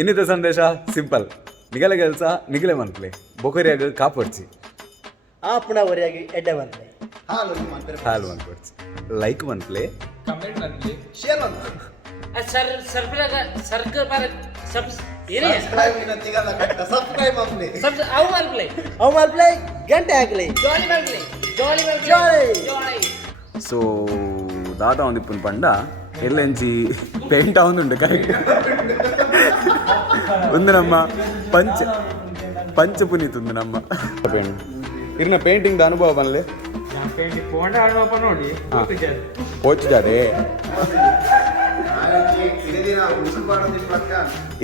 ಇನ್ನಿತ ಸಂದೇಶ ಸಿಂಪಲ್. ನಿಗಲ ಕೆಲಸ ನಿಗಲೆ ಮನ್ಪ್ಲೆ ಬೊಕರಿಯಾಗ ಕಾಪಡ್ಸಿ ಆಪಣವರಿಯಾಗಿ ಎಡ್ಡೆ ಮನ್ಪ್ಲೆ ಹಾಲು ಮನ್ಪಡ್ಸಿ ಲೈಕ್ ಮನ್ಪ್ಲೆ ಕಮೆಂಟ್ ಮನ್ಪ್ಲೆ ಶೇರ್ ಮನ್ಪ್ಲೆ ಸರ್ಪ್ರೈಸ್ ಗಂಟೆ ಹಾಕ್ಲಿ ಸೊ ದಾತ ಒಂದಿಪ್ಪನ ಪಂಡ ಎಲ್ಲೆಂಚಿ ಪೇಂಟ್ ಅವನುಂಡು ಕರೆಕ್ಟ್ ಒಂದು ನಮ್ಮ ಪಂಚ ಪುನೀತುಂದು ನಮ್ಮ ಇರ್ನ ಪೇಂಟಿಂಗ್ ಅನುಭವ ಬನ್ಲೆ ನೋಡಿ ಹೋಚ್ಚಾರೆ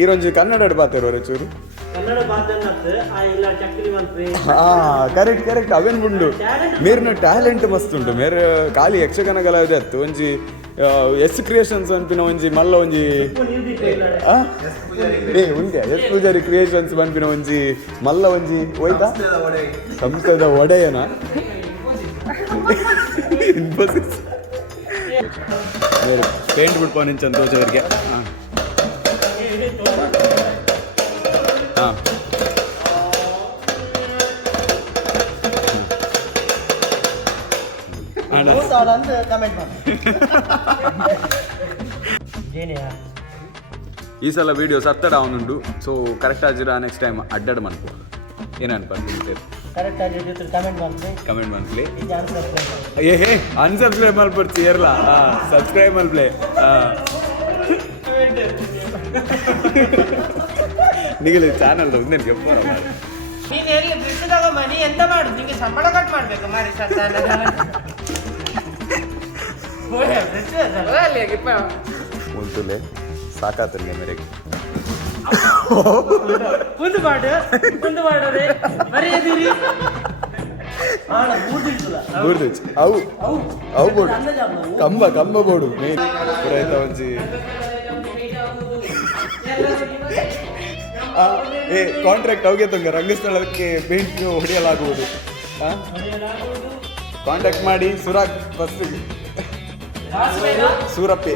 ಈರೊಂಜಿ ಕನ್ನಡ ಬಾತಿರೋರು ಚೂರು ಕರೆಕ್ಟ್ ಅವೇನ್ ಉಂಡು ಮೇರ್ನ ಟ್ಯಾಲೆಂಟ್ ಮಸ್ತ್ ಉಂಟು ಮೇರೆ ಖಾಲಿ ಯಕ್ಷಗಾನ ಕಲಾವಿದತ್ತು ಒಂಜಿ ಎಸ್ ಕ್ರಿಯೇಷನ್ಸ್ ಅನ್ಪಿನ ಒಂಜಿ ಮಲ್ಲ ಒಂಜಿ ಉಂಟೆ ಎಸ್ ಪೂಜಾರಿ ಕ್ರಿಯೇಷನ್ಸ್ ಅನ್ಪಿನ ಒಂಜಿ ಮಲ್ಲ ಒಂಜಿ ಹೋಯ್ತಾ ಸಂಸ್ಥೆದ ಒಡೆಯನ ಇನ್ಫೋಸಿಸ್ ಪೇಂಟ್ ಬಿಡ್ಪೋ ನಿನ್ ಸಂತೋಷ್ ಅವ್ರಿಗೆ. ಹಾಂ ಈ ಸಲ ವಿಡಿಯೋ ಸತ್ತಡ ಅವನುಂಡು. ಸೊ ಕರೆಕ್ಟ್ ಆಗಿರ ನೆಕ್ಸ್ಟ್ ಟೈಮ್ ಅಡ್ಡಾಡ್ ಮನ್ಪು ಏನನ್ಪ ಕಮೆಂಟ್ ಮನ್ಪ್ಲಿ ಏ ಅನ್ಸಬ್ಸ್ಕ್ರೈಬ್ ಮಲ್ಪಡ್ತಿ ಇರಲ್ಲ ಸಬ್ಸ್ಕ್ರೈಬ್ ಮಲ್ಪ್ಲೆ ನಿಗಲಿ ಚಾನಲ್ ಒಂದೇನು ಗೆಪ್ಪ ನೀನು ಎಲ್ಲಿ ಬಿಟ್ಟಿದಾಗ ಮನಿ ಎಂತ ಮಾಡು ನಿಂಗೆ ಸಂಬಳ ಕಟ್ ಮಾಡ್ಬೇಕು ಮಾರಿ ಉಂಟುಲೆ ಸಾಕಾತಲ್ಲ ಮೇರೆಗೆ ಮುಂದೆ ಮಾಡೋದೇ ಮರೆಯದಿರಿ ಅವು ಬೋಡು ಕಂಬ ಬೋಡು ಮೇನ್ ಪುರಾಯ್ತ ಒಂಜಿ ಕಾಂಟ್ರಾಕ್ಟ್ ಅವಗೆ ತಂಗ ರಂಗಸ್ಥಳಕ್ಕೆ ಪೇಂಟ್ ಹೊಡೆಯಲಾಗುವುದು. ಕಾಂಟ್ಯಾಕ್ಟ್ ಮಾಡಿ ಸುರಾಗ್ ಫಸ್ಟ್ ಸೂರಪ್ಪೆ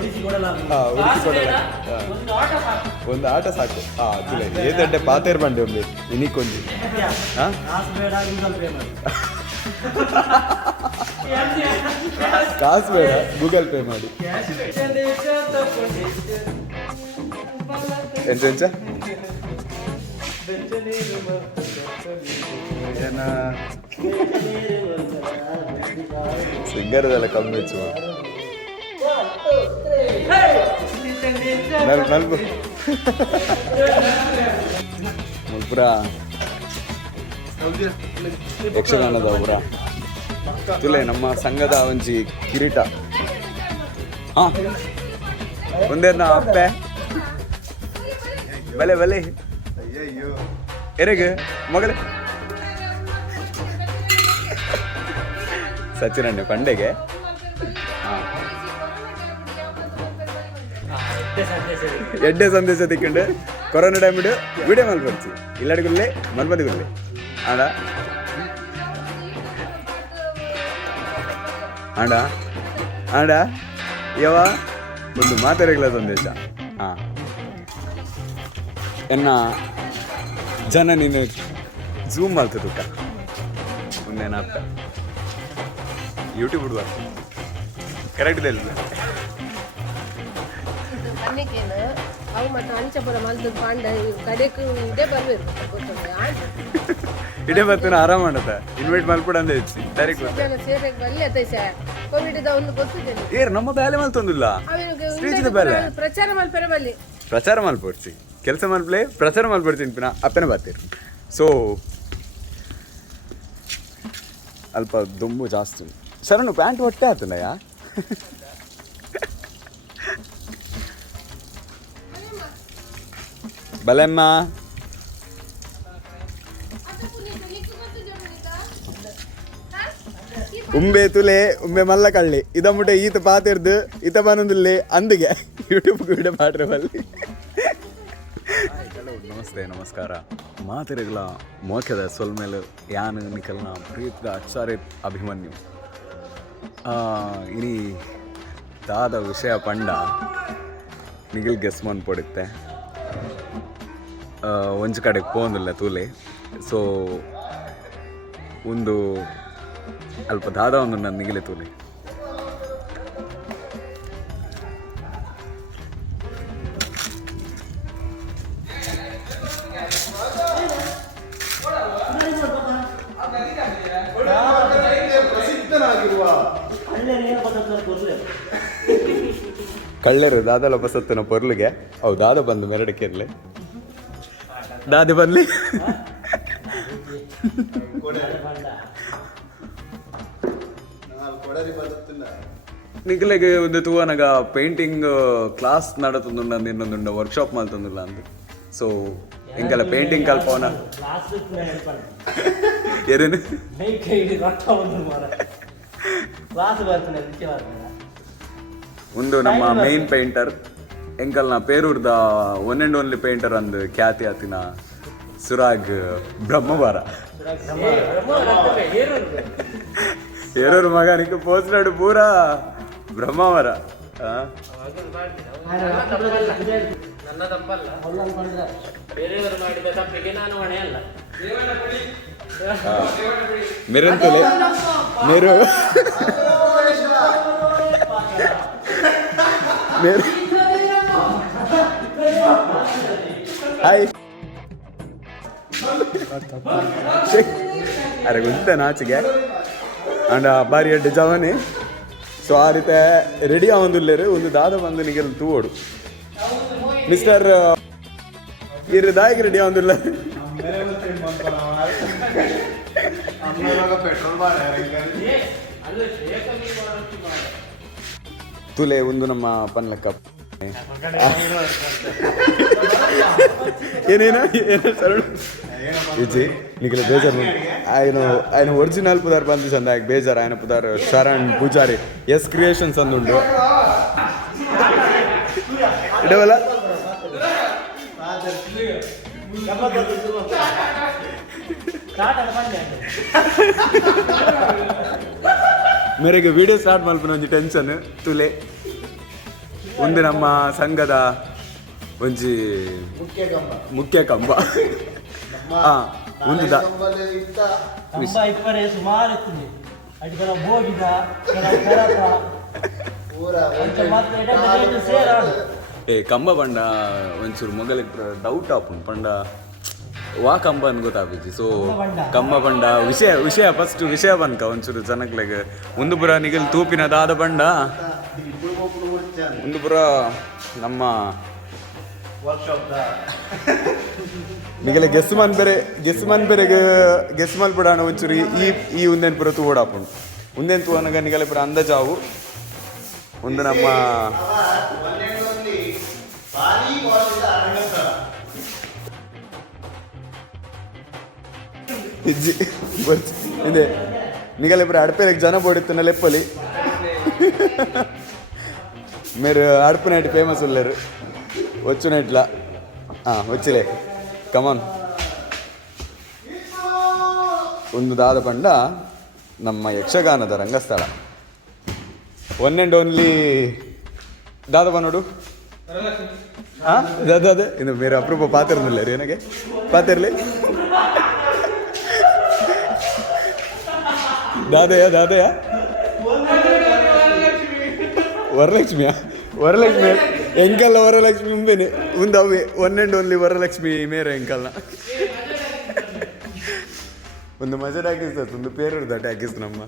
ಒಂದು ಆಟ ಸಾಕು. ತುಲೆ ಏದಡ್ಡೆ ಪಾತೇರ್ ಬಂಡೆ ಒಮ್ಮೆ ಇನಿಕೊಂಜಿ ಕಾಸು ಬೇಡ ಗೂಗಲ್ ಪೇ ಮಾಡಿ. ಎಂಚ ಸಿಂಗರದೆಲ್ಲ ಕಮ್ಮಿ ಹೆಚ್ಚು ಮುಲ್ಪುರ ಯಕ್ಷಗಾನದ ಒಬ್ಬರ ತುಲೆ ನಮ್ಮ ಸಂಘದ ಒಂಜಿ ಕಿರೀಟ. ಒಂದೇನ ಅಪ್ಪೆ ಬಲೆ ಎರೆಗೆ ಮಗಳೇ ಸಚಿನಣ್ಣು ಕಂಡೆಗೆ ಎಡ್ಡೆ ಸಂದೇಶ ತಿಕ್ಕೊಂಡು ಕೊರೋನಾ ಟೈಮ್ ವಿಡಿಯೋ ಮಲ್ಪಡ್ಸಿ ಇಲ್ಲಡಿಗುಲ್ಲೆ ಮಲ್ಪದಿಗುಲ್ಲೆ ಆಡ ಯಾವ ಒಂದು ಮಾತಾಡಗಳ ಸಂದೇಶ. ಎನ್ನ ಜನ ನೀನು ಝೂಮ್ ಮಾಡ್ತದಕ್ಕ ಮುಂದೇನಾಗ್ತ ಯೂಟ್ಯೂಬ್ ಬಿಡುವ ಕರೆಕ್ಟ್ ಇದೆ ಅವು ಮತ್ತೆ ಅಂಚಪುರ ಮಲ್ದು ಪಾಂಡ ಕಡೆಕು ಇದೇ ಬರ್ಬೇಕು ಇಡೇ ಬರ್ತಾನೆ ಆರಾಮ ಮಾಡತ್ತ ಇನ್ವೈಟ್ ಮಲ್ಪಡ ಅಂತ ಹೆಚ್ಚಿ ಡೈರೆಕ್ಟ್ ಸೇರಕ್ಕೆ ಬಲ್ಲಿ ಅತೈ ಸರ್ ಕೋವಿಡ್ ಒಂದು ಗೊತ್ತಿದೆ ಏರ್ ನಮ್ಮ ಬೇಲೆ ಮಲ್ತೊಂದಿಲ್ಲ ಸ್ಟೇಜ್ ಬೇಲೆ ಪ್ರಚಾರ ಮಲ್ಪೆರೆ ಬಲ್ಲಿ ಪ್ರಚಾರ ಮಲ್ಪಡ್ಸಿ ಕೆಲಸ ಮಲ್ಪಲೆ ಪ್ರಚಾರ ಮಲ್ಪಡ್ತೀನಿ ಪಿನ ಅಪ್ಪನೇ ಬರ್ತೀರಿ. ಸೊ ಅಲ್ಪ ದುಂಬು ಜಾಸ್ತಿ ಶರಣು ಪ್ಯಾಂಟ್ ಹೊಟ್ಟೆ ಆತನಯ್ಯ ಬಲೆಮ್ಮ ಉಂಬೆ ತುಲೆ ಉಂಬೆ ಮಲ್ಲ ಕಳ್ಳಿ ಇದ ಮುಟ್ಟೆ ಈತ ಪಾತಿರ್ದು ಈತ ಬಂದಿಲ್ಲಿ ಅಂದಿಗೆ ಯೂಟ್ಯೂಬ್ ವಿಡಿಯೋ ಮಾಡ್ರೆ ಬಲ್ಲಿ. ನಮಸ್ತೆ ನಮಸ್ಕಾರ ಮಾತಿರಗಳ ಮೋಕೆದ ಸೊಲ್ಮೇಲೆ ಯಾನ್ ನಿಕಲ್ನ ಪ್ರೀತಿದ ಚಾರಿತ್ ಅಭಿಮನ್ಯು ಇನಿ ದಾದ ವಿಷಯ ಪಂಡ ನಿಗಿಲ್ ಗೆಸ್ ಮನ್ ಪಡುತ್ತೆ ಒಂಜಿ ಕಡೆಗೆ ಪೋಂದಿಲ್ಲ ತೂಲೆ. ಸೊ ಒಂದು ಅಲ್ಪ ದಾದ ಒಂದು ನನ್ನ ನಿಗಿಲೆ ತೂಲೆ. ಕಳ್ಳೆರು ದಾದಲ ಬಸತ್ತನ ಪೊರ್ಲಿಗೆ ಅವು ದಾದ ಬಂದು ಮೆರಡಕ್ಕೆ ಇರಲಿ ದಾದಿ ಬರಲಿ. ನಿಖಿಲೆಗೆ ಒಂದು ತೂವನಗ ಪೇಂಟಿಂಗ್ ಕ್ಲಾಸ್ ನಡತುಂಡು ನಂದು ಇನ್ನೊಂದು ವರ್ಕ್ಶಾಪ್ ಮಾಡ್ತಂದಿಲ್ಲ ಅಂದು. ಸೊ ಹಿಂಗೆಲ್ಲ ಪೇಂಟಿಂಗ್ ಕಲ್ಪವನ ಏನೇನು ಒಂದು ನಮ್ಮ ಮೇನ್ ಪೇಂಟರ್ ಎಂಕಲ್ನ ಪೇರೂರ್ದ ಒನ್ ಆ್ಯಂಡ್ ಓನ್ಲಿ ಪೇಂಟರ್ ಅಂದು ಖ್ಯಾತಿ ಆತಿನ ಸುರಾಗ್ ಬ್ರಹ್ಮವಾರ ಏರೂರು ಮಗನಿಗೆ ಪೋಸ್ನಾಡು ಪೂರಾ ಬ್ರಹ್ಮವಾರ. ನನ್ನ ತಪ್ಪಲ್ಲ, ಬೇರೆಯವರು ಮಾಡಿದ ತಪ್ಪಿಗೆ ನಾನು ಹೊಣೆ ಅಲ್ಲ. ಮೆರಂತಲೆ ಮೇರು ಹಾಯ್ ಅರೆ ಗೊತ್ತ ನಾಚಿಗೆ ಅಂಡ್ ಬಾರಿ ಎಡ್ಡೆ ಜವನಿ. ಸೊ ಆ ರೀತಿ ರೆಡಿ ಆವಂದುಲ್ಲೇರು ಒಂದು ದಾದ ಬಂದು ನಿಗೆಲ್ ತೂವೋಡು ಮಿಸ್ಟರ್ ಇರು ದಾಯಿಗೆ ರೆಡಿ ಆವಂದುಲ್ಲ ತುಲೆ ಒಂದು ನಮ್ಮ ಪನ್ಲಕ್ಕ ಏನೇನ ಸರಳ ವಿಜಿ ನಿಖಿಲ ಬೇಜಾರು ఆయన ఒరిజినల్ పుదార్ బంది సంద బేజార్ ఆయన పుదార్ శరణ్ పూజారి ఎస్ క్రియేషన్స్ అందుండు ఇడవల ಮೇರೆಗೆ ವಿಡಿಯೋ ಸ್ಟಾರ್ಟ್ ಮಲ್ಪನ ಒಂಜಿ ಟೆನ್ಷನ್ ತುಲೆ ಒಂದು ನಮ್ಮ ಸಂಘದ ಒಂಜಿ ಮುಖ್ಯ ಕಂಬ ಒಂದು ಏ ಕಂಬ ಪಂಡ ಒಂಚೂರು ಮೊಗಲಿಗೆ ಡೌಟ್ ಆಪುಂಡು ಪಂಡ ವಾ ಕಂಬ ಅಂತ ಗೊತ್ತಾಗ್ಬಿಚ್ಚಿ. ಸೊ ಕಂಬ ಪಂಡ ವಿಷಯ ಫಸ್ಟ್ ವಿಷಯ ಬಂಕ ಒಂಚೂರು ಜನಕ್ಲೆಗ್ ಒಂದು ಪುರ ನಿಗಲ್ ತೂಪಿನ ದಾದ ಪಂಡ ಒಂದು ಪುರ ನಮ್ಮ ನಿಗಲೆ ಗೆಸ್ ಬೇರೆಗೆ ಗೆಸ್ ಮಲ್ಪಡಾಣ ಒಂಚೂರು ಈ ಉಂದೇನ್ ಪುರ ತೂಡಾಪುಂಡು ಉಂದೇನ್ ತೂವನಗ ನಿಗಲೆ ಪುರ ಅಂದಾಜಾವು ಒಂದು ನಮ್ಮ ಇಜ್ಜಿ ಇದೆ ನಿಗಲೆ ಪುರ ಅಡಪೆಲೆಗೆ ಜನ ಬೋಡಿತ್ತು ಲೆಪ್ಪಲಿ ಮೇರು ಅಡಪು ನೈಟ್ ಫೇಮಸ್ ಉಳ್ಳೇರು వచ్చు నైట్లా వచ్చిలే కమాన్ ಒಂದು ದಾದ ಪಂಡ ನಮ್ಮ ಯಕ್ಷಗಾನದ ರಂಗಸ್ಥಳ ಒನ್ ಆ್ಯಂಡ್ ಓನ್ಲಿ ದಾದ ಬನ್ನೋಡು ಅದೇ ಇದು ಮೇರೆ ಅಪರೂಪ ಪಾತಿರ್ನಿಲ್ಲ ರೀ ನನಗೆ ಪಾತಿರ್ಲಿ ದಾದಯ ವರಲಕ್ಷ್ಮಿ ಎಂಕಲ್ಲ ವರಲಕ್ಷ್ಮಿ ಮುಂಬೆನೆ ಒಂದು ಅವೇ ಒನ್ ಆ್ಯಂಡ್ ಓನ್ಲಿ ವರಲಕ್ಷ್ಮಿ ಮೇರೆ ಎಂಕಲ್ನ ಒಂದು ಮಜಾ ಟ್ಯಾಕಿಸ್ತದೆ ಒಂದು ಪೇರಿರ್ದ ಟ್ಯಾಕಿಸ್ ನಮ್ಮ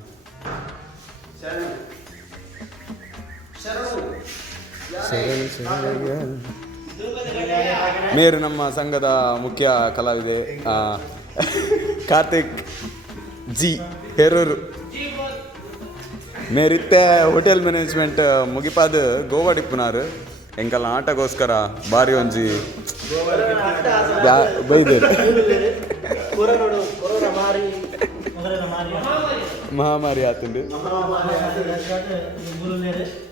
ಮೇರು ನಮ್ಮ ಸಂಘದ ಮುಖ್ಯ ಕಲಾವಿದೆ ಕಾರ್ತಿಕ್ ಜಿ ಹೇರೂರು ಮೇರಿತ್ತೆ ಹೋಟೆಲ್ ಮ್ಯಾನೇಜ್ಮೆಂಟ್ ಮುಗಿಪಾದ ಗೋವಾ ಡಿಪ್ಪುನಾರು ಎಂಕಲ್ನ ಆಟಗೋಸ್ಕರ ಬಾರಿ ಒಂಜಿ ಬೈದೇರು ಮಹಾಮಾರಿ ಆತುಂಡು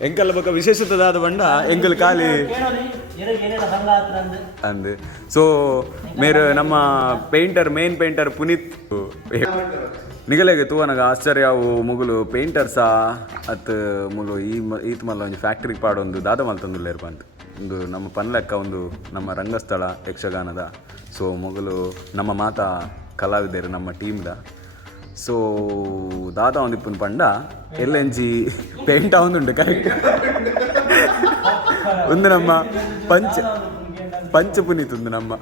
ಎಂಕಲ್ ಬೊಕ ವಿಶೇಷತದಾದ ಬಂಡ ಎಂಕಲ್ ಖಾಲಿ ಅಂದು. ಸೊ ಮೇರು ನಮ್ಮ ಮೇನ್ ಪೇಂಟರ್ ಪುನೀತ್ ನಿಗಲೆಗೆ ತೂವನಗ ಆಶ್ಚರ್ಯ ಅವು ಮುಗುಲು ಪೇಂಟರ್ಸಾ ಅತ್ ಮುಲು ಈತ್ ಮಲ್ಲ ಒಂಜಿ ಫ್ಯಾಕ್ಟ್ರಿಗೆ ಪಾಡೊಂದು ದಾದ ಮಲ್ತಂದುಲ್ಲೇರು ಬಂತು ಒಂದು ನಮ್ಮ ಪನ್ಲೆಕ್ಕ ಒಂದು ನಮ್ಮ ರಂಗಸ್ಥಳ ಯಕ್ಷಗಾನದ ಸೊ ಮೊದಲು ನಮ್ಮ ಮಾತಾ ಕಲಾವಿದರು ನಮ್ಮ ಟೀಮ್ದ ಸೊ ದಾದ ಒಂದು ಇಪ್ಪನ ಪಂಡ ಎಲ್ಲೆಂಜಿ ಪೇಂಟ ಒಂದುಂಟು ಕರೆಕ್ಟ್ ಒಂದು ನಮ್ಮ ಪಂಚ ಪುನೀತ್ ಒಂದು ನಮ್ಮ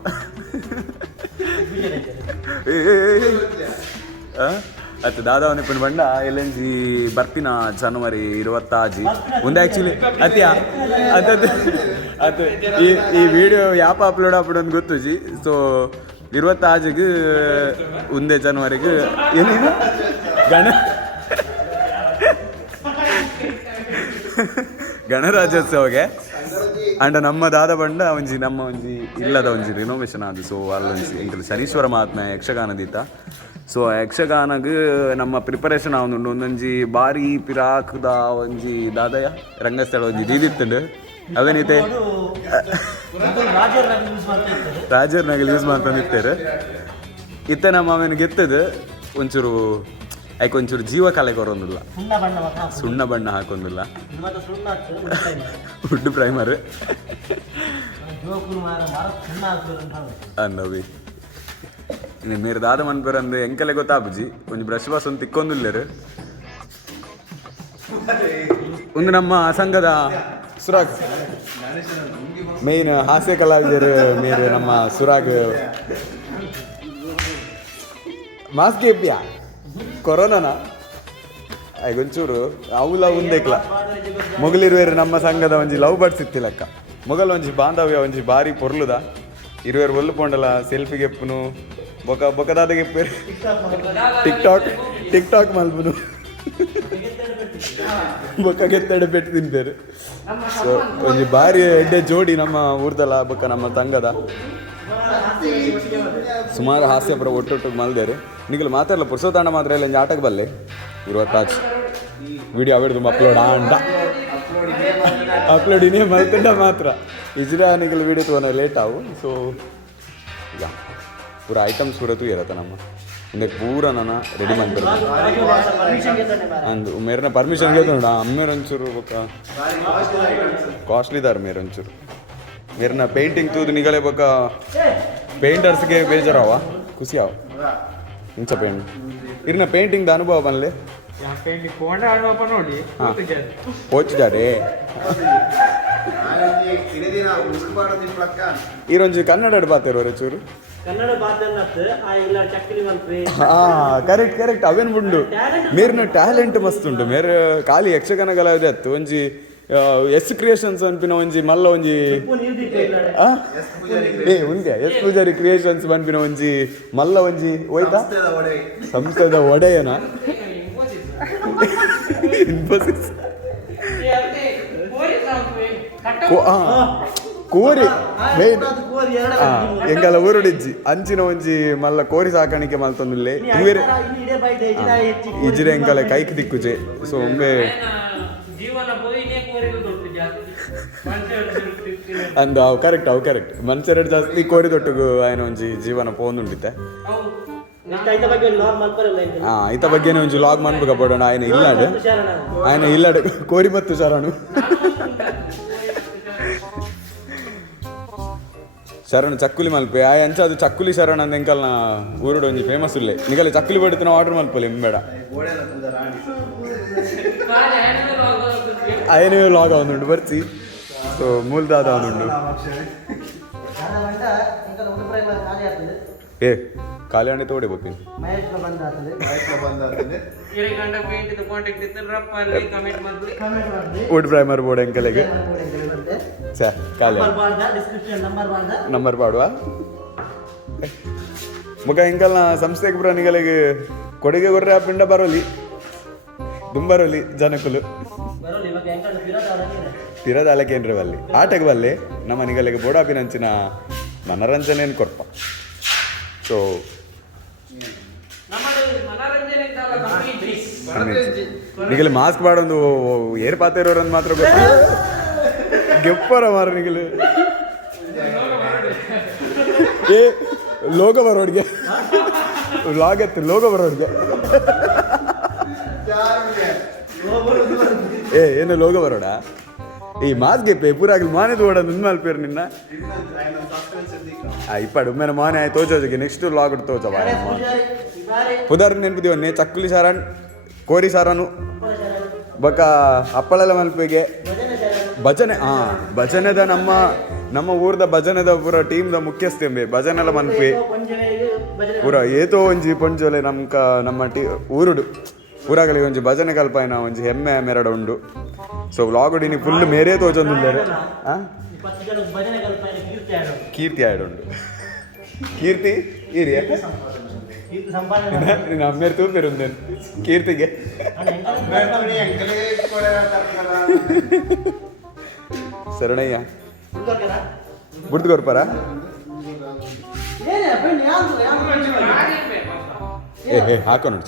ಅತ್ತು ದಾದ ಒಂದು ಇಪ್ಪನ ಪಂಡ ಎಲ್ಲೆಂಜಿ ಬರ್ತಿನ ಜನವರಿ 26 ಒಂದು ಆ್ಯಕ್ಚುಲಿ ಅತ್ಯ ಅದು ಈ ವಿಡಿಯೋ ಯಾಪ ಅಪ್ಲೋಡ್ ಆಗ್ಬಿಡೋದು ಗೊತ್ತು ಜಿ ಸೊ 26 ಒಂದೇ ಜನವರಿಗೆ ಏನೇನು ಗಣರಾಜ್ಯೋತ್ಸವಗೆ ಅಂಡ್ ನಮ್ಮ ದಾದ ಬಂಡ ಒಂಜಿ ನಮ್ಮ ಒಂಜಿ ಇಲ್ಲದ ಒಂಜಿ ರಿನೋವೇಷನ್ ಆದ ಸೊ ಅಲ್ಲೊಂಜಿ ಎಂಕಲ್ ಶನೀಶ್ವರ ಮಹಾತ್ಮ ಯಕ್ಷಗಾನದೀತ ಸೊ ಯಕ್ಷಗಾನಗ್ ನಮ್ಮ ಪ್ರಿಪರೇಷನ್ ಆವೊಂದುಂಡು ಒಂದೊಂಜಿ ಬಾರಿ ಪಿರಾಕ್ದ ಒಂಜಿ ದಾದಯ ರಂಗಸ್ಥಳ ಒಂಜಿ ದೀದಿತ್ತುಂಡು ಅವೇನೈತೆ ರಾಜರ್ನಾಗಲ್ಲಿ ಯೂಸ್ ಮಾಡ್ಕೊಂಡಿರ್ತಾರೆ ಇತ್ತ ನಮ್ಮ ಅವೇನು ಗೆತ್ತದು ಒಂಚೂರು ಐಕ್ ಒಂಚೂರು ಜೀವ ಕಲೆ ಕೊರೊಂದಿಲ್ಲ ಸುಣ್ಣ ಬಣ್ಣ ಹಾಕೊಂದಿಲ್ಲ ಉಡ್ಡು ಪ್ರೈಮರ್ ಅಂದವಿ ಮೇರೆ ದಾದ ಮನ್ಪೇರು ಅಂದ್ರೆ ಎಂಕಲೆ ಗೊತ್ತಾಪುಜಿ ಒಂಜಿ ಬ್ರಷ್ ಬಾಸ್ ಒಂದು ತಿಕ್ಕೊಂದಿಲ್ಲರು ಒಂದು ನಮ್ಮ ಸಂಘದ ಸುರಾಗ್ ಮೇಯ್ನ್ ಹಾಸ್ಯ ಕಲಾವಿದರು ಮೇರೆ ನಮ್ಮ ಸುರಾಗ್ ಮಾಸ್ಕ್ ಎಪ್ಪಿಯಾ ಕೊರೋನಾನ ಒಂಚೂರು ಅವುಲ ಉಂದೇಕ್ಲ ಮೊಗಲಿರುವೇರು ನಮ್ಮ ಸಂಘದ ಒಂಜಿ ಲವ್ ಬರ್ಡ್ಸ್ ಇತ್ತಿಲಕ್ಕ ಮೊಗಲ್ ಒಂಜಿ ಬಾಂಧವ್ಯ ಒಂಜಿ ಬಾರಿ ಪೊರ್ಲುದ ಇರುವೇರು ಒಲ್ಲು ಪೋಂಡಲ ಸೆಲ್ಫಿ ಗೆಪ್ಪುನು ಬೊಕದಾದ ಗೆಪ್ಪೇರು ಟಿಕ್ ಟಾಕ್ ಮಲ್ಪುನು ಬೊಕ್ಕ ಗೆತ್ತಡೆ ಪೆಟ್ಟು ತಿಂತೇರು ಸೊ ಒಂಜಿ ಬಾರಿ ಎಡ್ಡೆ ಜೋಡಿ ನಮ್ಮ ಊರ್ದಲ್ಲ ಬೊಕ್ಕ ನಮ್ಮ ಸಂಘದ ಸುಮಾರು ಹಾಸ್ಯಪುರ ಒಟ್ಟೊಟ್ಟು ಮಲ್ದೇರು ನಿಗಲು ಮಾತಾಡಲ್ಲ ಪುರ್ಸೋತಾಂಡ ಮಾತ್ರ ಇಲ್ಲ ಆಟಕ್ಕೆ ಬಲ್ಲೆ 26 ವಿಡಿಯೋ ಅವೇಡು ತುಂಬ ಅಪ್ಲೋಡ್ ಇನ್ನೇ ಮಲ್ತಂಡ ಮಾತ್ರ ಇಜ್ರಾ ನಿಗಲು ವಿಡಿಯೋ ತೋನ ಲೇಟ್ ಆವು ಸೊ ಈಗ ಪೂರ ಐಟಮ್ಸ್ ಪೂರ ತೂ ಇರತ್ತೆ ನಮ್ಮ ಇಂದೆ ಪೂರ ನಾನು ರೆಡಿ ಮಾಡ್ತಾರೆ ಅಂದು ಮೇರನ ಪರ್ಮಿಷನ್ ಗೆದ್ದು ನೋಡ ಅಮ್ಮೇರು ಒಂಚೂರು ಕಾಸ್ಟ್ಲಿ ದಾರ ಮೇರೆ ಒಂಚೂರು ಮೇರನ ಪೇಂಟಿಂಗ್ ತೂದು ನಿಗಲೇ ಬೊಕ್ಕ ಪೇಂಟರ್ಸ್ಗೆ ಬೇಜಾರವ ಖುಷಿ ಆವ ಇಂಚ ಪೇಂಟ್ ಇರ್ನ ಪೇಂಟಿಂಗ್ದ ಅನುಭವ ಬನ್ಲೆ ಪೋಚಿದಾರೆ ಈರೊಂಜಿ ಕನ್ನಡ ಬಾತಿರೋರೆ ಚೂರು ಕರೆಕ್ಟ್ ಅವೇನು ಉಂಡು ಮೇರ್ನ ಟ್ಯಾಲೆಂಟ್ ಮಸ್ತ್ ಉಂಟು ಮೇರೆ ಖಾಲಿ ಯಕ್ಷಗಾನ ಕಲಾವಿದೆ ಅತ್ತು ಒಂಜಿ ಎಸ್ ಕ್ರಿಯೇಷನ್ಸ್ ಅನ್ಪಿನ ಒಂಜಿ ಮಲ್ಲ ಒಂಜಿ ಉಂದ್ಯಾ ಎಸ್ ಪೂಜಾರಿ ಕ್ರಿಯೇಷನ್ಸ್ ಅನ್ಪಿನ ಒಂಜಿ ಮಲ್ಲ ಒಂಜಿ ಹೋಯ್ತಾ ಸಂಸ್ಥೆದ ಒಡೆಯನ ಇನ್ಫೋಸಿಸ್ ಕೋರಿ ಎಂಗಲ ಊರುಡಿಜ್ಜಿ ಅಂಚಿನ ಒಂಜಿ ಮಲ್ಲ ಕೋರಿ ಸಾಕಾಣಿಕೆ ಮಲ್ತೊಂದುಲ್ಲೆ ಇವೇರೆ ಇಜಿರೆ ಎಂಕಲ ಕೈಕ್ ದಿಕ್ಕುಜೆ ಸೊ ಒಮ್ಮೆ ಅಂದ ಅವು ಕರೆಕ್ಟ್ ಮನ್ಸೆರಡು ಜಾಸ್ತಿ ಕೋರಿ ತೊಟ್ಟುಗು ಆಯ್ನ ಒಂಜಿ ಜೀವನ ಪೋಂದುಂಡಿತ್ತೆ ಈತ ಬಗ್ಗೆನೇ ಒಂಜಿ ಲಾಗ್ ಮಾಡ್ಬೇಕ ಪಡೋಣ ಆಯ್ನ ಇಲ್ಲಾಡು ಕೋರಿ ಮತ್ತು ಶರಣು ಶರಣ್ ಚಕ್ಕುಲಿ ಮಲ್ಪೆ ಆಯ್ ಅಂಚ ಅದು ಚಕ್ಕುಲಿ ಶರಣ್ ಅಂದ ಎಂಕಲ್ನ ಊರುಡು ಒಂಜಿ ಫೇಮಸ್ ಇಲ್ಲೇ ನಿಗಲೆ ಚಕ್ಕುಲಿ ಬಡಿತನ ಆರ್ಡರ್ ಮಲ್ಪಲೆ ಎಂಬೇಡ ಆಯನವೇ ಲಾಗ್ ಅವನುಂಡು ಬರ್ಸಿ ಸೊ ಮೂಲದಾದ ಅವನುಂಡು ಏ ಖಾಲಿ ತೋಡೆ ಬೋಪಿನ್ ವುಡ್ ಪ್ರೈಮರ್ ಬೋರ್ಡ್ ಎಂಕಲೆಗೆ ನಂಬರ್ ಪಾಡುವ ಮುಖ ಎಂಕಲ್ನ ಸಂಸ್ಥೆಗೆ ಪುರ ನಿಗಲಿಗೆ ಕೊಡುಗೆ ಕೊರ್ರೆ ಆ ಪಿಂಡ ಬರೋಲಿ ದುಂಬರೋಲಿ ಜನಕುಲು ಪಿರದ ಅಲಕೇನ್ರಿ ಬಲ್ಲಿ ಆಟಕ್ಕೆ ಬಲ್ಲಿ ನಮ್ಮ ನಿಗಲಿಗೆ ಬೋಡಾಪಿನಂಚಿನ ಮನರಂಜನೆಯನ್ನು ಕೊರ್ಪ ಸೊ ನಿಗಲು ಮಾಸ್ಕ್ ಮಾಡೊಂದು ಏರ್ ಪಾತ ಇರೋರನ್ನು ಮಾತ್ರ ಗೊತ್ತ ಗೆಪ್ಪರ ಮಾರ ನಿಗಲು ಏ ಲೋಗ ಬರೋಡ್ಗೆ ಲಾಗ್ ಎತ್ತು ಲೋಗ ಬರೋಡ್ಗೆ ಏನು ಲೋಗ ಬರೋಡ ಈ ಮಾಸ್ಗೆ ಪೂರಾಗಿ ಮಾನೆದು ಓಡ ನಿನ್ನ ಮಲ್ಪೇರು ನಿನ್ನ ಇಪ್ಪಡು ಮೇನ ಮಾನೆ ಆಯ್ತು ತೋಜೋಜಿಗೆ ನೆಕ್ಸ್ಟ್ ಲಾಗ್ ತೋಜವ ಪುದರ್ ನೆನ್ಪಿದೀವನ್ನೇ ಚಕ್ಕುಲಿ ಸಾರನ್ ಕೋರಿ ಸಾರನು ಬಕ ಅಪ್ಪಳೆಲ್ಲ ಮಲ್ಪಿಗೆ ಭಜನೆ ಭಜನೆದ ನಮ್ಮ ಊರ್ದ ಭಜನೆದ ಪೂರ ಟೀಮ್ದ ಮುಖ್ಯಸ್ಥೆಂಬೆ ಭಜನೆಲ್ಲ ಮನ್ಪಿ ಪೂರ ಏತೋ ಒಂಜಿ ಪೊಂಜೋಲೆ ನಮ್ಮ ಊರುಡು ಪೂರಾಗಲಿ ಒಂಜಿ ಭಜನೆ ಕಲ್ಪಾಯಿನ ಒಂಜಿ ಹೆಮ್ಮೆ ಮೆರಡ ಉಂಡು ಸೊ ವ್ಲಾಗುಡಿನಿ ಫುಲ್ ಮೇರೇ ತೋಜೊಂದಿದ್ದಾರೆ ಕೀರ್ತಿ ಆಡುಂಡು ಕೀರ್ತಿ ಇರಿ ನಿನ್ನ ಅಮ್ಮೇರು ತೂಪಿರುಂದೇನು ಕೀರ್ತಿಗೆ ಶರಣಯ್ಯ ಬುಡ್ದು ಕೊರ್ಪಾರ ಹಾಕೊಂಡು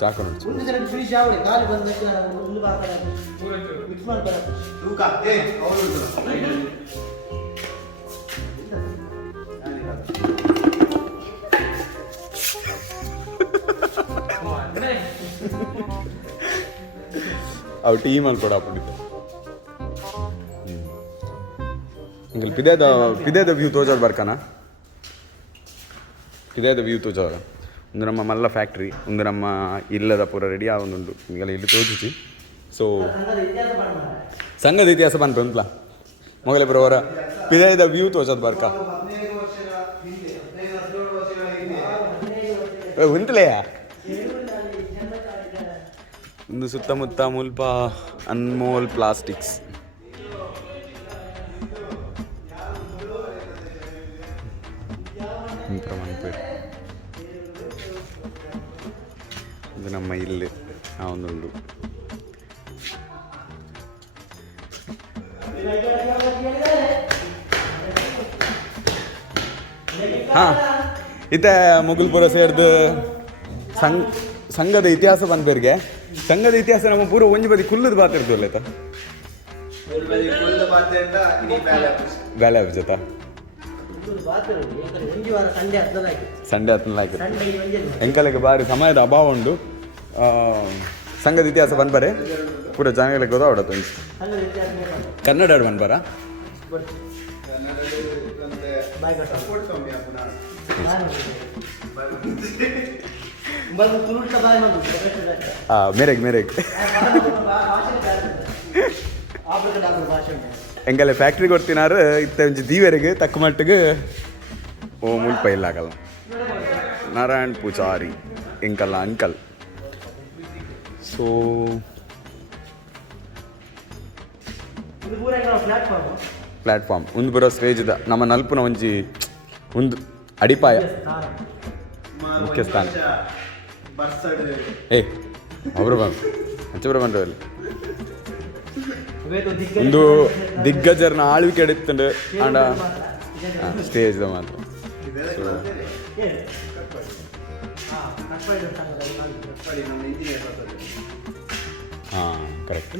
ಅವು ಟೀಮ್ ಅಲ್ಲಿ ಕೂಡ ಹಾಕೊಂಡಿದ್ದೆ ಹಿಂಗೆ ಪಿದೇದ ವ್ಯೂ ತೋಜೋದು ಬರ್ಕನ ಪಿದೇದ ವ್ಯೂ ತೋಜೋದು ಒಂದು ನಮ್ಮ ಮಲ್ಲ ಫ್ಯಾಕ್ಟ್ರಿ ಒಂದು ನಮ್ಮ ಇಲ್ಲದ ಪೂರ ರೆಡಿ ಆಗೊಂದುಂಟು ಈಗೆಲ್ಲ ಇಲ್ಲಿ ತೋಜಿಸಿ ಸೊ ಸಂಘದ ಇತಿಹಾಸ ಬಂತು ಅಂತಲ ಮೊಗಲೇ ಬರೋವರ ಪಿದೇದ ವ್ಯೂ ತೋಜೋದು ಬರ್ಕ ಉಂಟಲೆಯಾ ಒಂದು ಸುತ್ತಮುತ್ತ ಮುಲ್ಪ ಅನ್ಮೋಲ್ ಪ್ಲಾಸ್ಟಿಕ್ಸ್ ಇದು ನಮ್ಮ ಇಲ್ಲಿ ಒಂದುಂಡು ಇತ್ತೆ ಮುಗುಲ್ಪುರ ಸೇರ್ದು ಸಂಘದ ಇತಿಹಾಸ ಬಂದ್ಬೇರ್ಗೆ ಸಂಘದ ಇತಿಹಾಸ ನಮ್ಮ ಪೂರ ಒಂಜಿ ಬದಿ ಕುಲ್ಲದ ಬಾತಿರ್ದಲ್ಲ ಆಯ್ತಾ ಬ್ಯಾಲೆ ಜೊತ ಸಂಡೆ ಹತ್ತಲಾಯ್ತು ಎಂಕಲಿಗೆ ಬಾರಿ ಸಮಯದ ಅಭಾವ ಉಂಡು ಸಂಘದ ಇತಿಹಾಸ ಬಂದ್ಬಾರೆ ಪೂರ ಜನಗಳಿಗೆ ಗೊತ್ತಾವಡತ್ತು ಕನ್ನಡ ಹಾಡು ಬಂದ್ಬಾರ ಮೇರೆಗ್ ಎಂಗಲ್ಲ ಫ್ಯಾಕ್ಟ್ರಿ ಕೊಡ್ತಿನಾರು ಇತ್ತ ಒಂಜಿ ದೀವರೆಗೆ ತಕ್ಕ ಮಟ್ಟಿಗೆ ಓ ಮುಲ್ಪ ಇಲ್ಲ ಆಗಲ್ಲ ನಾರಾಯಣ್ ಪೂಜಾರಿ ಎಂಕಲ್ಲ ಅಂಕಲ್ ಸೊ ಪ್ಲಾಟ್ಫಾರ್ಮ್ ಒಂದು ಬರೋ ಸ್ಟೇಜ್ದ ನಮ್ಮ ನಲ್ಪುನ ಒಂಜಿ ಒಂದು ಅಡಿಪಾಯ ಮುಖ್ಯ ಸ್ಥಾನ ಅವರು ಬಂದು ಅಲ್ಲಿ ಒಂದು ದಿಗ್ಗಜರ್ನ ಆಳ್ವಿಕೆ ಎಡಿತ್ತಂಡು ಆಂಡ ಸ್ಟೇಜ್ದ ಮಾತ್ರ ಕರೆಕ್ಟ್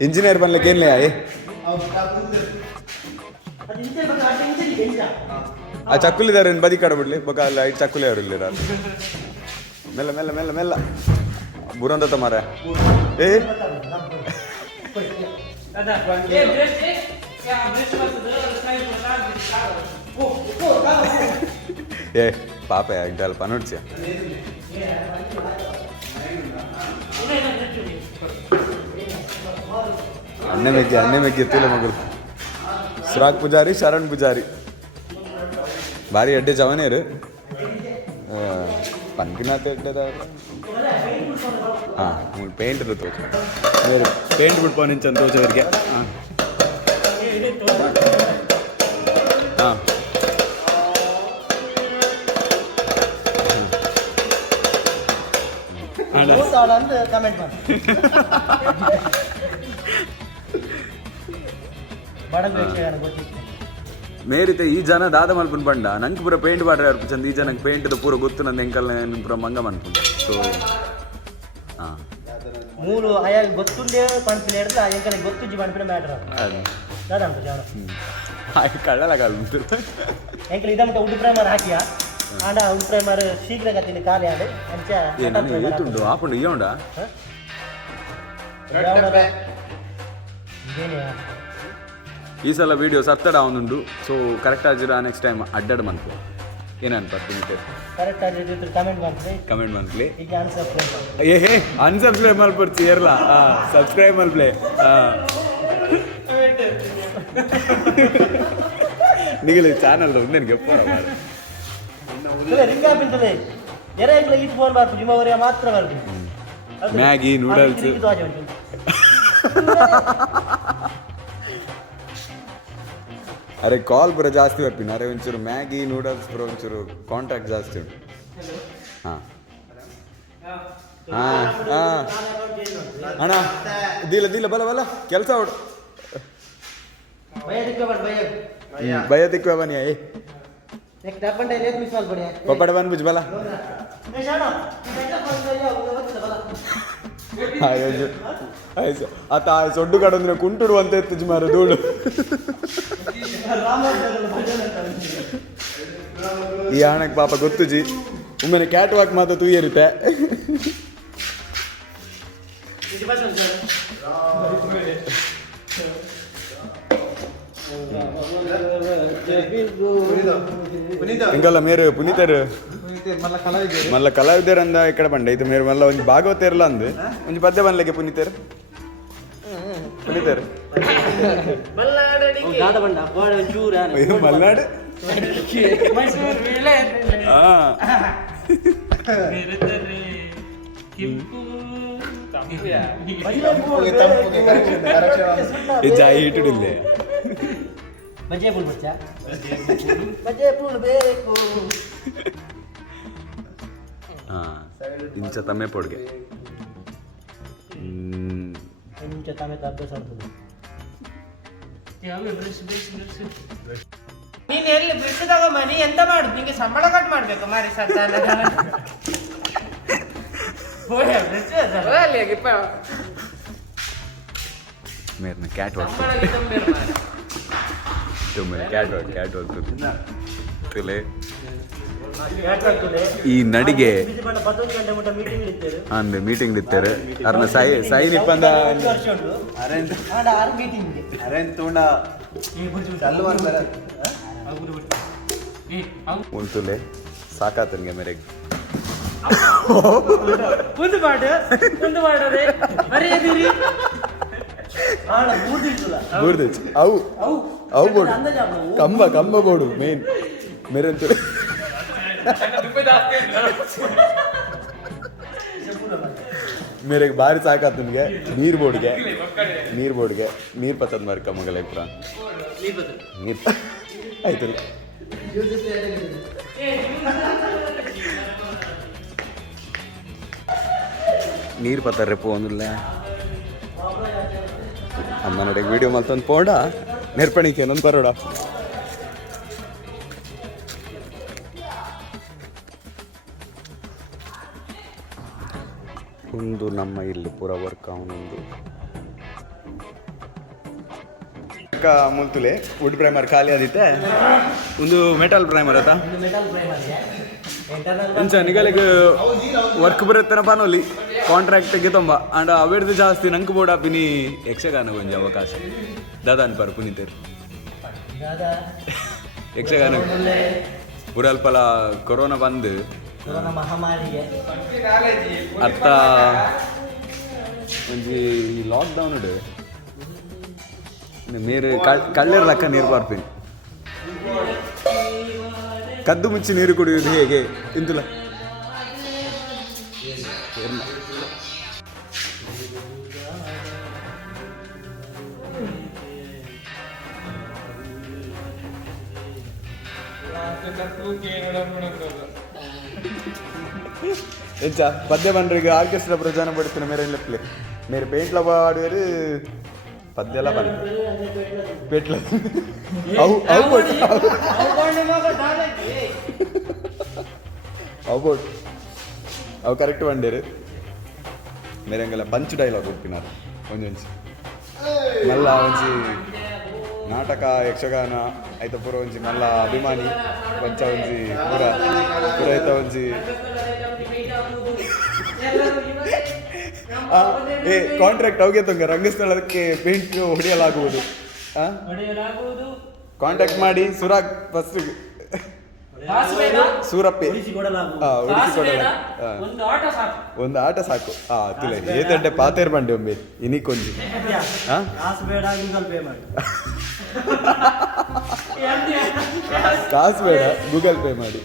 ಇಂಜಿನಿಯರ್ ಬನ್ಲಿಕ್ಕೆ ಏನ್ಲೇ ಆ ಚಕ್ಕುಲಿದಾರ ಬದಿ ಕಡ ಬಿಡ್ಲಿ ಬೊಕ ಅಲ್ಲ ಐದು ಚಕ್ಕುಲಿ ಅವರು ಇಲ್ಲಿ ಮೆಲ್ಲ ಮೆಲ್ಲ ಮೆಲ್ಲ ಮೆಲ್ಲ ಬುರಂದತ ಮಾರ ಪಾಪ ಇಂಟಲ್ ಪನೋಡ್ಸಿಯ अन्य में गिरती मगल सुराग पुजारी शरण पुजारी भारी अड्डे जवने पनकिनाथ अड्डे पेंट पेंट बिट्पो निंचन तोचोर्गे ಮೇರಿತೆ ಈ ಜನ ದಾದ ಮಲ್ಪನ್ ಬಂಡ ನಂಗೆ ಪೂರ ಪೇಂಟ್ ಬಾಡ್ರೆ ಅರ್ಪಿಸಂದು ಈ ಜನಕ್ಕೆ ಪೇಂಟ್ದು ಪೂರ ಗೊತ್ತು ನಂದು ಎಂಕಲ್ ಪೂರ ಮಂಗ ಮನ್ಪುಂಡು ಸೊ ಮೂರು ಆಯಾ ಗೊತ್ತುಂಡೆ ಪಂಪಿನ ಹಿಡಿದ್ರೆ ಎಂಕಲಿಗೆ ಗೊತ್ತುಜ್ಜಿ ಪಂಪಿನ ಮ್ಯಾಟ್ರ್ ಅದು ಕಳ್ಳಲ ಕಾಲು ಎಂಕಲ್ ಇದಮ್ಮಟ ಉಡು ಪ್ರೈಮರ್ ಹಾಕಿಯ ಆಂಡ ಉಡು ಪ್ರೈಮರ್ ಶೀಘ್ರ ಗತಿಲಿ ಖಾಲಿ ಆಡು ಅಂಚ ಏತುಂಡು ಆಪುಂಡು ಇಯೋಂಡ ಈ ಸಲ ವಿಡಿಯೋ ಸತ್ತಡ ಅವನುಂಡು ಸೊ ಕರೆಕ್ಟ್ ಆಗಿರ ನೆಕ್ಸ್ಟ್ ಟೈಮ್ ಅಡ್ಡಾಡ್ ಮನ್ಪು ಏನನ್ಪತ್ತೆ ಕಮೆಂಟ್ ಮನ್ಪ್ಲೆ ಏ ಅನ್ಸಬ್ಸ್ಕ್ರೈಬ್ ಮಲ್ಪಡ್ತಿ ಇರಲ್ಲ ಸಬ್ಸ್ಕ್ರೈಬ್ ಮಲ್ಪ್ಲೆ ನಿಗಲಿ ಚಾನಲ್ ಒಂದೇನು ಗೆಪ್ಪ ಮ್ಯಾಗಿ ನೂಡಲ್ಸ್ ಅರೆ ಕಾಲ್ ಬರೋ ಜಾಸ್ತಿ ಬರ್ತೀನಿ ಅರೆ ಒಂಚೂರು ಮ್ಯಾಗಿ ನೂಡಲ್ಸ್ ಬರೋ ಒಂಚೂರು ಕಾಂಟ್ಯಾಕ್ಟ್ ಜಾಸ್ತಿ ಉಂಟು ಹಾಂ ಹಾಂ ಹಾಂ ಅಣ್ಣ ದಿಲ್ಲ ಬಲ ಬಲ ಕೆಲಸ ಹೊಡು ಭಯ ತಿಕ್ಕುವ ಬನ್ನಿ ಏ ಪಪ್ಪಡ ಬಂದು ಬುಜ್ ಬಲ ಆಯ್ತು ಆತ ಸೊಡ್ಡು ಕಡಂದ್ರೆ ಕುಂಟುಡು ಅಂತ ಎತ್ತು ಮಾರು ಧೂಳು ಈ ಆಣಕ್ಕೆ ಪಾಪ ಗೊತ್ತು ಜಿ ಒಮ್ಮೆ ಕ್ಯಾಟ್ ವಾಕ್ ಮಾತ್ರ ತೂಯರಿತೆ ఇంకల్లా మీరు పునీతారు మళ్ళీ కళావిద్యారు అందా ఇక్కడ పండి ఇది మీరు మళ్ళీ కొంచెం భాగవతేరులో అంది కొంచెం పద్య పనులకి పునీతారు పునీతారు మల్నాడు ಹೀಟುಡಿಲ್ಲೇ ಬಜೆ ಪೂಲ್ ಬಚ್ಚ ಬಜೆ ಪೂಲ್ ಬೇಕು ಇಂಚ ತಮ್ಮೆ ಪೊಡ್ಗೆ ಇಂಚ ತಮ್ಮೆ ಅಭ್ಯಾಸ ಆಗ್ತದೆ ನೀನು ಎಲ್ಲಿ ಬ್ರಿಡ್ಜ್ ತಗೊಂಬ ನೀ ಎಂತ ಮಾಡುದು ನಿಂಗೆ ಸಂಬಳ ಕಟ್ ಮಾಡ್ಬೇಕು ಮಾರಿ ಸತ್ತಾನ मेरे कैट वॉक तो मेरे कैट वॉक तुले ಈ ನಡಿಗೆ ಅಂದೆ ಮೀಟಿಂಗ್ ಇತ್ತಾರೆ ಅರ್ನ ಸೈನ್ ಇಪ್ಪಂದ ಉಂಟುಲೆ ಸಾಕಾತನ್ಗೆ ಮೇರೆಗೆ ಅವು ಬೋಡು ಕಂಬ ಬೋಡು ಮೇನ್ ಮೇರೆ ಮೇರೆಗೆ ಭಾರಿ ಸಾಕಾತ ನಿಮಗೆ ನೀರು ಬೋರ್ಡ್ಗೆ ನೀರು ಪತ್ತದ ಮಾರಿ ಕಮ್ಮಗಲ್ಲ ಪುರ ನೀರು ಆಯ್ತು ರೀ ನೀರು ಪತ್ತಾರೆ ಪೋ ಒಂದಿಲ್ಲ ಅಮ್ಮ ನಡಿಗೆ ವಿಡಿಯೋ ಮಲ್ತೊಂದು ಪೋಡ ನೆರ್ಪಣಿಕೆ ನೊಂದು ಬರೋಡ ಒಂದು ನಮ್ಮ ಇಲ್ಲಿ ಪೂರ ವರ್ಕ್ ಅವನೊಂದು ಮುಂತುಲೆ ವುಡ್ ಪ್ರೈಮರ್ ಖಾಲಿ ಆದಿತ್ತೆ ಒಂದು ಮೆಟಲ್ ಪ್ರೈಮರ್ ಆತ ಇಂಚ ನಿಗಲಿಗೆ ವರ್ಕ್ ಬರುತ್ತೇನ ಪಾನೋಲಿ ಕಾಂಟ್ರಾಕ್ಟ್ಗೆ ತುಂಬ ಅಂಡ್ ಅವೇಡ್ದು ಜಾಸ್ತಿ ನಂಗೆ ಬೋಡ ಪಿನಿ ಯಕ್ಷಗಾನ ಕೊಂಚ ಅವಕಾಶ ದಾದಾ ಅನ್ಪಾರು ಪುನೀತರು ಯಕ್ಷಗಾನ ಪುರಲ್ಪಲ ಕೊರೋನಾ ಬಂದು ಅತ್ತ ಒಂಜಿ ಲಾಕ್ಡೌನ್ ಉಡು ನೀರು ಕಳ್ಳರ ಲೆಕ್ಕ ನೀರು ಬರ್ತೀನಿ ಕದ್ದು ಮುಚ್ಚಿ ನೀರು ಕುಡಿಯುವುದು ಹೇಗೆ ಇಂತಲ್ಲ ಎಂಚ ಪದ್ಯ ಬಂದ್ರಿಗೆ ಆರ್ಕೆಸ್ಟ್ರಾ ಪ್ರಜಾನ ಪಡ್ತೀನಿ ಮೇರೆ ಲೆಪ್ಲೆ ಮೇರೆ ಪೇಂಟ್ಲ ಪಾಡುವರು ಪದ್ಯ ಎಲ್ಲ ಬಂದು ಪೇಟ್ಲ ಅವು ಅವು ಕರೆಕ್ಟ್ ಬಂಡೇರು ಮೇರೆ ಹಂಗೆಲ್ಲ ಪಂಚ್ ಡೈಲಾಗ್ ಹೋಗ್ತಿನಾರು ಒಂದೊಂಚಿ ಮಲ್ಲ ಒಂಚಿ ನಾಟಕ ಯಕ್ಷಗಾನ ಐತ ಪೂರ ಒಂಜಿ ಮಲ್ಲ ಅಭಿಮಾನಿ ಪಂಚ ಒಂಜಿ ಪೂರ ಪೂರ ಐತ ಒಂಜಿ ಏ ಕಾಂಟ್ರಾಕ್ಟ್ ಅವಗೆ ತಂಗ ರಂಗಸ್ಥಳಕ್ಕೆ ಪೇಂಟ್ ಹೊಡೆಯಲಾಗುವುದು ಕಾಂಟ್ಯಾಕ್ಟ್ ಮಾಡಿ ಸುರಾಗ್ ಫಸ್ಟ್ ಸೂರಪ್ಪೆ ಒಂದು ಆಟ ಸಾಕು ತುಲೆ ಏತಂಟೆ ಪಾತೇರ್ ಬಂಡೆ ಒಮ್ಮೆ ಇನಿಕೊಂಜಿ ಕಾಸು ಬೇಡ ಗೂಗಲ್ ಪೇ ಮಾಡಿ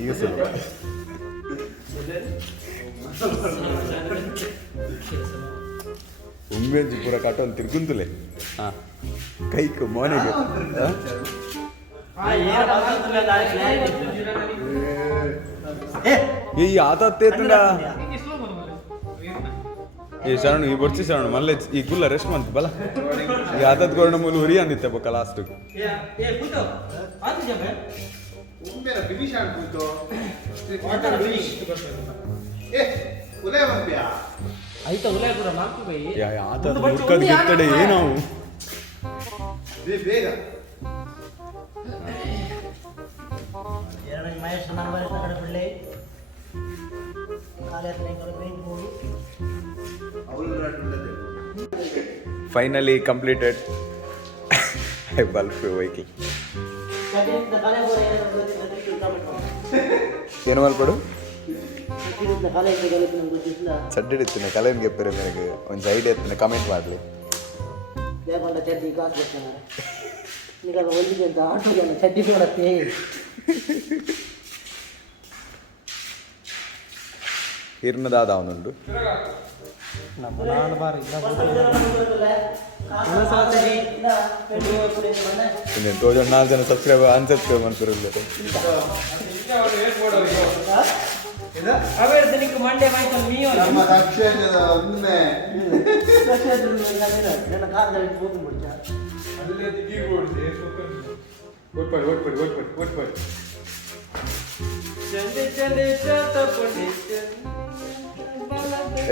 ಈಗ ಸುರು ಉಂಬೆಂಜಿ ಪೂರ ಕಟ್ಟೊಂದು ತಿರ್ಗುಂತುಲೆ ಕೈಕು ಮೋನೆಗೆ ಈ ಆತತ್ತೇತುಂಡ ಈ ಶರಣು ಈ ಬೊಡ್ಸಿ ಶರಣು ಮಲ್ಲೆ ಈ ಗುಲ್ಲ ರೆಸ್ಟ್ ಮಂತ್ ಬಲ ಈ ಆತತ್ ಕೊರಣ ಮೂಲ ಹುರಿ ಅಂದಿತ್ತೆ ಬೊಕ್ಕ ಲಾಸ್ಟ್ ಮುರ್ಕದ್ ಗೆತ್ತಡೆ ಏನಾವು ಫೈನಲಿ ಕಂಪ್ಲೀಟೆಡ್ ಬಲ್ಪ್ ವೆಹಿಕಲ್ ಏನು ಮಲ್ಪಡು ಚಡ್ಡಿಡ್ತೀನಿ ಕಲೆನ್ ಗೆಪ್ಪರೆ ಮೇರೆಗೆ ಒಂದು ಐಡಿಯಾ ಎತ್ತಿನ ಕಮೆಂಟ್ ಮಾಡಲಿ ಹಿರ್ನದಾದ ಅವನುಂಡು ಇನ್ನೇನು 4 ಜನ ಸಬ್ಸ್ಕ್ರೈಬರ್ ಅನ್ಸಬ್ಸ್ಕ್ರೈಬ್ ಮಾಡ್ತಿರಲಿಲ್ಲ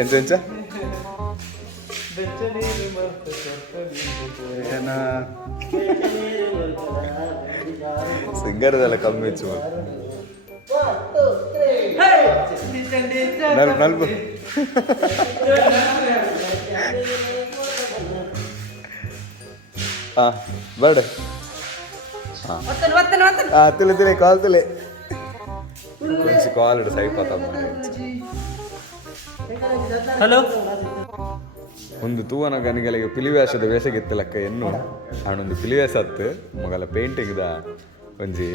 ಎಂಚ ಸಿಂಗರದೆಲ್ಲ ಕಮ್ಮಿ ಇಚ್ಚು ನಲ್ಪು ಬೇಡ ತಿಳಿ ತಿಳಿ ಕಾಲ್ ತಿಳಿ కొంచెం కాల్ సైపోతాం ಹಲೋ ಒಂದು ತೂವನ ಗನಿಗಳಿಗೆ ಪಿಲಿವೇಷದ ವೇಷಗಿತ್ತಲಕ್ಕ ಎನ್ನು ಆಣೊಂದು ಪಿಲಿವೇಷ ಹತ್ತು ಮಗಲ ಪೇಂಟಿಂಗ್ದ ಒಂಜಿ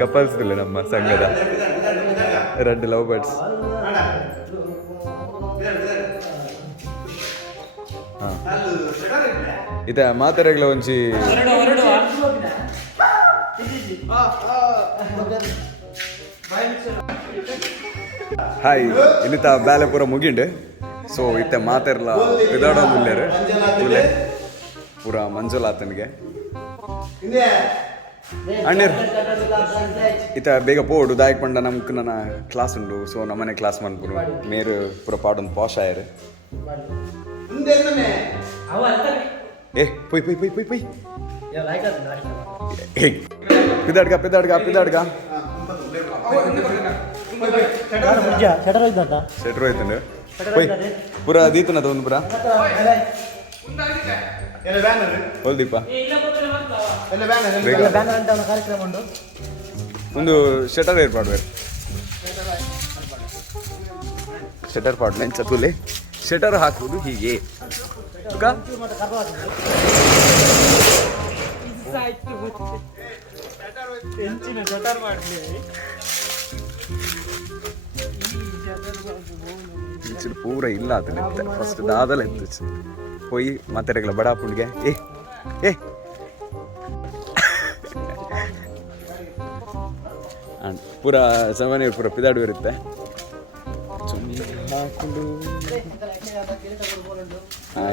ಕಪಲ್ಸ್ ನಮ್ಮ ಸಂಘದ 2 ಲವ್ ಬರ್ಡ್ಸ್ ಇದ ಮಾತಾಡಗಳ ಒಂಜಿ ಹಾಯ್ ಇನ್ನಿತ ಬ್ಯಾಲೆ ಪೂರ ಮುಗಿಂಡು ಸೊ ಇತ್ತೆ ಮಾತೆರ್ಲ ಪಿದಾಡೋದಿಲ್ಲೇರು ಪೂರ ಮಂಜುಲಾತನಿಗೆ ಅಣ್ಣೀರ್ ಇತ್ತ ಬೇಗ ಪೋಡು ದಾಯಕ್ ಪಂಡ ನಮ್ಗೆ ನನ್ನ ಕ್ಲಾಸ್ ಉಂಡು ಸೊ ನಮ್ಮನೆ ಕ್ಲಾಸ್ ಮಾಡ್ಪುರು ಮೇರು ಪೂರ ಪಾಡೊಂದು ಪಾಶ್ ಆಯರು ಏ ಪೊಯ್ ಪೊಯ್ ಪೊಯ್ ಪೊಯ್ ಪೊಯ್ ಪಿದಾಡ್ಗ ಪಿದಾಡ್ಗ ಪಿದಾಡ್ಗ ಶೆಟ್ರು ಹೋಯ್ತಂಡು ಪೊಯ್ ಪೂರ ದೀತನದ ಒಂದು ಪೂರ ಹೋಲ್ದೀಪ ಒಂದು ಶಟರ್ ಏರ್ಪಾಡು ಶಟರ್ ಪಾಡು ನೆಂಚ ತುಲೆ ಶಟರ್ ಹಾಕುವುದು ಹೀಗೆ ಪೂರ ಇಲ್ಲ ಅದನ್ನ ಫಸ್ಟ್ ದಾದಲ್ಲ ಎತ್ತು ಹೋಗಿ ಮಾತಾಡಗಲ ಬಡ ಪುಂಡಿಗೆ ಏ ಪೂರ ಸಮನೆ ಪೂರ ಪಿದಾಡು ಇರುತ್ತೆ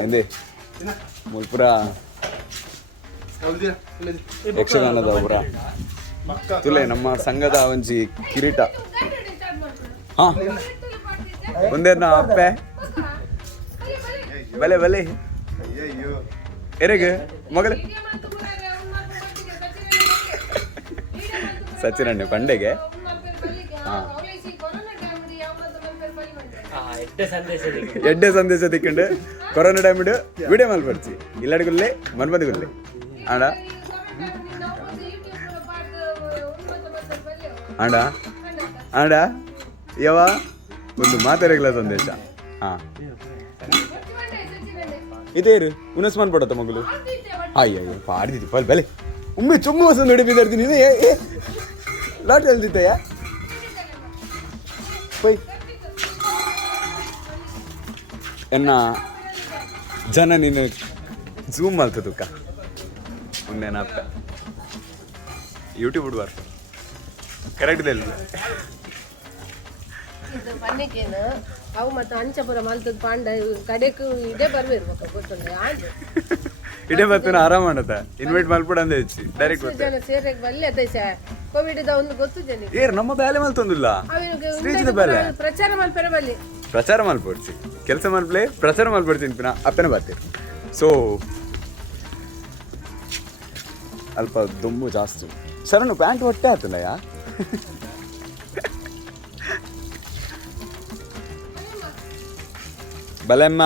ಹಿಂದೆ ಪೂರ ಯಕ್ಷಗಾನದ ಪೂರ ತುಲೆ ನಮ್ಮ ಸಂಘದ ಒಂಜಿ ಕಿರೀಟ ಹಾಂ ಒಂದೇನೋ ಅಪ್ಪೆ ಬಲೆ ಬಲೆ ಎರೆಗೆ ಮಗಳು ಸಚಿನಣ್ಣೆ ಪಂಡೆಗೆ ಹಾಂ ಎಡ್ಡೆ ಸಂದೇಶ ತಿಕ್ಕೊಂಡು ಕೊರೋನಾ ಟೈಮಿಡು ವಿಡಿಯೋ ಮಲ್ಪಡ್ಸಿ ಇಲ್ಲಡಿಗುಲ್ಲೆ ಮನ್ಮದಿಗುಲ್ಲೆ ಆಡ ಆಡ ಆಡ ಯಾವ ಒಂದು ಮಾತಾಡಗಳ ಸಂದೇಶ ಹಾಂ ಇದೇರು ಉನಸ್ಮಾನ್ ಪಡತ್ತ ಮಗಳು ಅಯ್ಯಯ್ಯೋ ಪಾಡ್ದಿತ್ತು ಪಲ್ ಬೆಲೆ ಒಮ್ಮೆ ಚುಮ್ಮು ಹೊಸ ನೋಡಿ ಬಿದ್ದಾಡ್ತೀನಿ ಇದು ಲಾಟ್ ಹೇಳ್ತಿದ್ದಯ್ಯ ಪೈ ಎನ್ನ ಜನ ನೀನು ಝೂಮ್ ಮಾಡ್ತದಕ್ಕ ಒಂದೇನಪ್ಪ ಯೂಟ್ಯೂಬ್ ಬಿಡುವಾರ ಕರೆಕ್ಟ್ ಇದೆ ಇದು ಪನ್ನಿಕೇನು ಅವು ಮತ್ತು ಅಂಚಪುರ ಮಲ್ತದ ಪಾಂಡ ಕಡೆಕು ಇದೇ ಬರ್ಬೇಕು ಗೊತ್ತುಂಟು ಆಯ್ತು ಇಡೇ ಬರ್ತಾನೆ ಆರಾಮ ಮಾಡತ್ತ ಇನ್ವೈಟ್ ಮಾಡ್ಬಿಡ ಅಂದ ಹೆಚ್ಚಿ ಡೈರೆಕ್ಟ್ ಜನ ಸೇರಕ್ಕೆ ಬಲ್ಲೆ ಅತೈಸ ಕೋವಿಡ್ ಒಂದು ಗೊತ್ತು ಜನ ಏರ್ ನಮ್ಮ ಬ್ಯಾಲೆ ಮಲ್ತೊಂದಿಲ್ಲ ಸ್ಟೇಜಿದ ಬ್ಯಾಲೆ ಪ್ರಚಾರ ಮಲ್ಪೆರ ಬಲ್ಲಿ ಪ್ರಚಾರ ಮಲ್ಪಡ್ಸಿ ಕೆಲಸ ಮಲ್ಪಲೆ ಪ್ರಚಾರ ಮಲ್ಪಡ್ತೀನಿ ಪಿನ ಅಪ್ಪನೇ ಬರ್ತೀರಿ ಸೊ ಅಲ್ಪ ದುಮ್ಮು ಜಾಸ್ತಿ ಶರಣು ಪ್ಯಾಂಟ್ ಹೊಟ್ಟೆ ಆತಲ್ಲಯ್ಯ ಬಲೆಮ್ಮ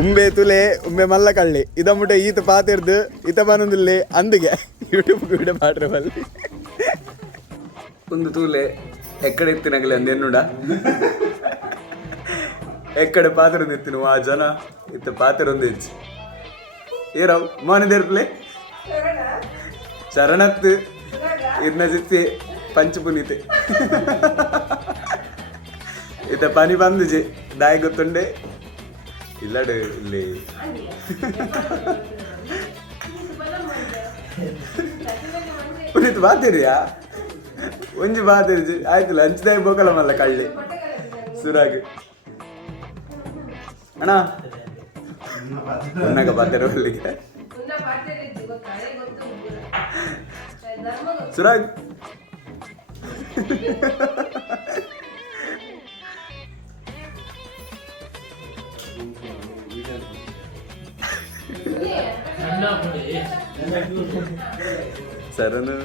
ಉಂಬೆ ತುಲೆ ಉಂಬೆ ಮಲ್ಲ ಕಳ್ಳಿ ಇದ ಮುಟ್ಟೆ ಈತ ಪಾತಿರ್ದು ಈತ ಬನ್ನೊಂದಿಲ್ಲೆ ಅಂದಿಗೆ ಯೂಟ್ಯೂಬ್ ವಿಡಿಯೋ ಮಾಡ್ರೆ ಬಲ್ಲಿ ಒಂದು ತೂಲೆ ಎಕ್ಕಡೆ ಎತ್ತಿನಾಗಲಿ ಅಂದೇನುಡ ಎಕ್ಕಡೆ ಪಾತ್ರ ನಿತ್ತಿನ ಆ ಜನ ಇತ್ತ ಪಾತ್ರ ಒಂದು ಹೆಚ್ಚು ಏರವ್ ಮಾನಿದೇರ್ಪ್ಲೆ ಶರಣತ್ ಇರ್ನ ಸಿತ್ತಿ ಪಂಚಪುನೀತೆ ಇತ್ತ ಪನಿ ಬಂದುಜೆ ದಾಯಿ ಗೊತ್ತುಂಡೆ ಇಲ್ಲಡು ಇಲ್ಲಿ ಪುನೀತ್ ಬಾತಿರಿಯಾ ಒಂಜಿ ಬಾತಿರಿ ಆಯ್ತು ಲಂಚ್ದಾಗಿ ಬೋಕಲ್ಲ ಮಲ್ಲ ಕಳ್ಳಿ ಸುರಾಗಿ ಅಣ್ಣ ಉನ್ನಾಗ ಬಾತಿರ ಅಲ್ಲಿಗೆ ಸುರಾಗ್ ಸರನು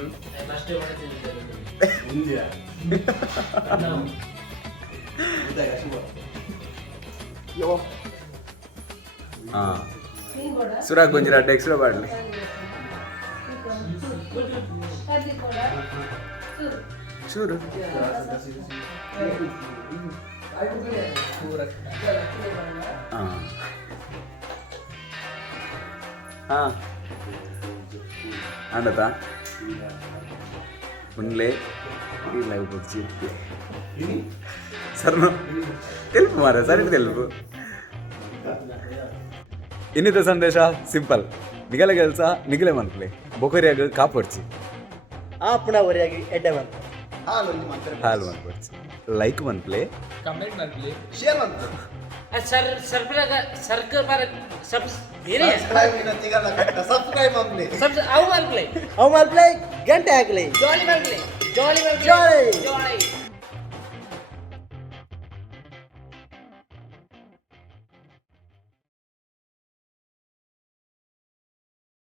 ಹಾಂ ಸುರಾಗ್ ಗೊಂಜಿರ ಅಡ್ಡ ಎಕ್ಸ್ಟ್ರಾ ಬಾಡ್ಲಿ ಚೂರು ಹಾಂ ಹಾಂ ಆಡತಾ ಉನ್ಲೆ ಈ ಲೈವ್ ಬಗ್ಸಿ ಸರ್ನು ತೆಲ್ಪು ಮಾರ ಸರಿ ತೆಲ್ಪು ಇನ್ನಿತ ಸಂದೇಶ ಸಿಂಪಲ್ ನಿಗಲ ಕೆಲಸ ನಿಗಲೆ ಮನ್ಪ್ಲೆ ಬೊಕರಿಯಾಗ ಕಾಪಾಡ್ಸಿ ಆಪಣವರಿಯಾಗಿ ಎಡ್ಡೆ ಬಂತು ಹಾಲು ಮನ್ಪಡ್ಸಿ ಲೈಕ್ ಮನ್ಪ್ಲೆ ಕಮೆಂಟ್ ಮಾಡ್ಲಿ ಶೇರ್ ಬಂತು ಸಬ್ಸ್ಕ್ರೈಬ್ ಮಾಡ್ಲಿ ಅವು ಮಾಡ್ಲಿ ಗಂಟೆ ಹಾಕ್ಲಿ ಜಾಲಿ